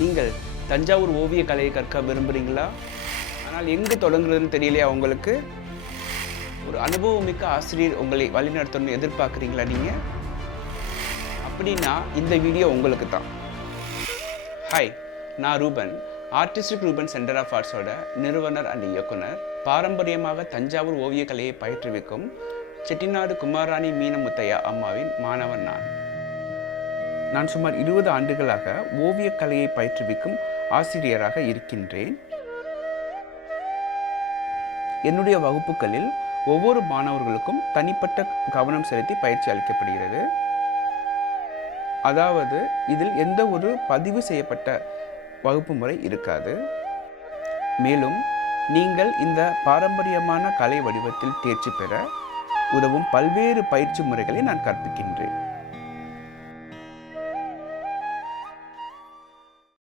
நீங்கள் தஞ்சாவூர் ஓவிய கலையை கற்க விரும்புகிறீங்களா? ஆனால் எங்கே தொடங்குறதுன்னு தெரியலையா உங்களுக்கு? ஒரு அனுபவமிக்க ஆசிரியர் உங்களை வழிநடத்தணும்னு எதிர்பார்க்குறீங்களா நீங்கள்? அப்படின்னா இந்த வீடியோ உங்களுக்கு தான். ஹாய், நான் Ruban, artistic Ruban centre of ஆர்ட்ஸோட நிறுவனர் அண்ட் இயக்குனர். பாரம்பரியமாக தஞ்சாவூர் ஓவிய கலையை பயிற்றுவிக்கும் செட்டிநாடு குமாராணி மீனமுத்தையா அம்மாவின் மாணவன் நான் சுமார் 20 ஆண்டுகளாக ஓவியக்கலையை பயிற்றுவிக்கும் ஆசிரியராக இருக்கின்றேன். என்னுடைய வகுப்புகளில் ஒவ்வொரு மாணவர்களுக்கும் தனிப்பட்ட கவனம் செலுத்தி பயிற்சி அளிக்கப்படுகிறது. அதாவது இதில் எந்த ஒரு பதிவு செய்யப்பட்ட வகுப்பு முறை இருக்காது. மேலும் நீங்கள் இந்த பாரம்பரியமான கலை வடிவத்தில் தேர்ச்சி பெற உதவும் பல்வேறு பயிற்சி முறைகளை நான் கற்பிக்கின்றேன்.